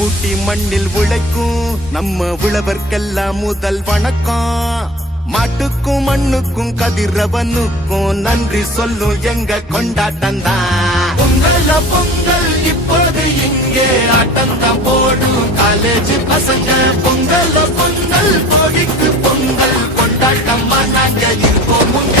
பூட்டி மண்ணில் உழைக்கும் நம்ம உழவர்க்கெல்லாம் முதல் வணக்கம். மாட்டுக்கும் மண்ணுக்கும் கதிரவனுக்கும் நன்றி சொல்லும் எங்க கொண்டாட்டம் தான். பொங்கல் பொங்கல் இப்போது இங்கே ஆட்டம் தான் போடும் காலேஜ் பசங்க. பொங்கல் பொங்கல் போகிக்கு பொங்கல் கொண்டாட்டமா நாங்க இருப்போமுங்க.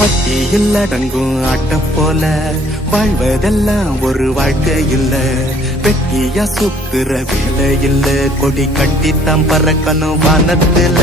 பட்டியில் அடங்கும் ஆட்டம் போல வாழ்வதெல்லாம் ஒரு வாழ்க்கை இல்ல. வெட்டியா சுத்துற வேலை இல்ல, கொடி கட்டித்தான் பறக்கணும் வானத்துல.